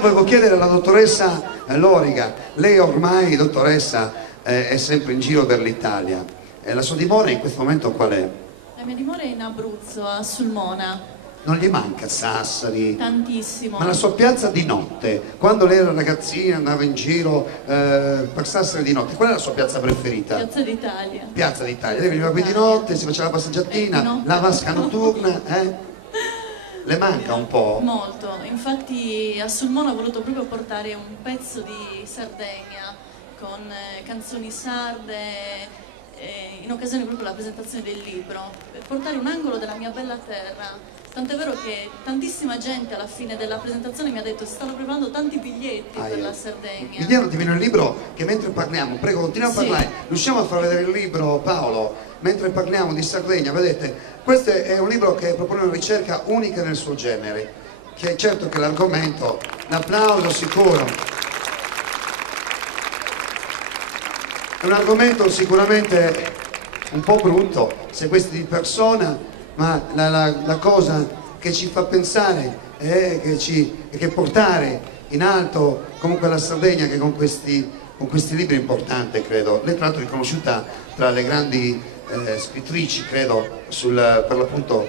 volevo chiedere alla dottoressa Loriga, lei ormai, dottoressa, è sempre in giro per l'Italia. La sua dimora in questo momento qual è? La mia dimora è in Abruzzo, a Sulmona. Non gli manca Sassari? Tantissimo. Ma la sua piazza di notte, quando lei era ragazzina, andava in giro per Sassari di notte, qual è la sua piazza preferita? Piazza d'Italia. Piazza d'Italia. Lei veniva qui di notte, si faceva la passeggiatina, la vasca notturna, Le manca un po'? Molto, infatti a Sulmona ho voluto proprio portare un pezzo di Sardegna con canzoni sarde in occasione proprio della presentazione del libro, per portare un angolo della mia bella terra. Tant'è vero che tantissima gente alla fine della presentazione mi ha detto: si stanno preparando tanti biglietti per la Sardegna. Vediamo di venire il libro, che mentre parliamo, prego continua a parlare, riusciamo a far vedere il libro, Paolo, mentre parliamo di Sardegna. Vedete, questo è un libro che propone una ricerca unica nel suo genere, che è certo che l'argomento, l'applauso sicuro, è un argomento sicuramente un po' brutto se questi di persona, ma la cosa che ci fa pensare è che portare in alto comunque la Sardegna, che con questi libri è importante, credo. Lei tra l'altro è riconosciuta tra le grandi scrittrici, credo, per l'appunto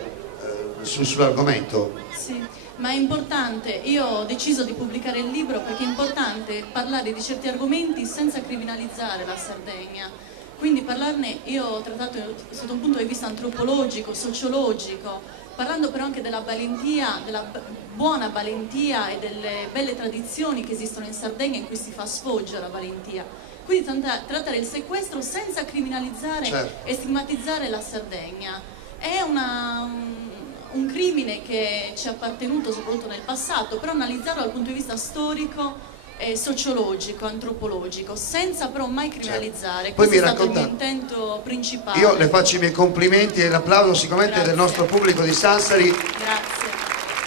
sull'argomento. Sì, ma è importante, io ho deciso di pubblicare il libro perché è importante parlare di certi argomenti senza criminalizzare la Sardegna. Quindi parlarne, io ho trattato sotto un punto di vista antropologico, sociologico, parlando però anche della valentia, della buona valentia e delle belle tradizioni che esistono in Sardegna in cui si fa sfoggio alla valentia. Quindi trattare il sequestro senza criminalizzare e stigmatizzare la Sardegna. È un crimine che ci è appartenuto soprattutto nel passato, però analizzarlo dal punto di vista storico, sociologico, antropologico, senza però mai criminalizzare. Questo è stato il mio intento principale. Io le faccio i miei complimenti e l'applauso sicuramente del nostro pubblico di Sassari. Grazie.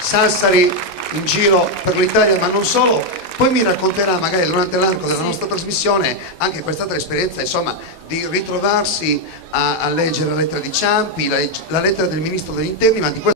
Sassari in giro per l'Italia, ma non solo. Poi mi racconterà magari durante l'arco della nostra trasmissione anche quest'altra esperienza, insomma, di ritrovarsi a leggere la lettera di Ciampi, la lettera del Ministro degli Interni, ma di questo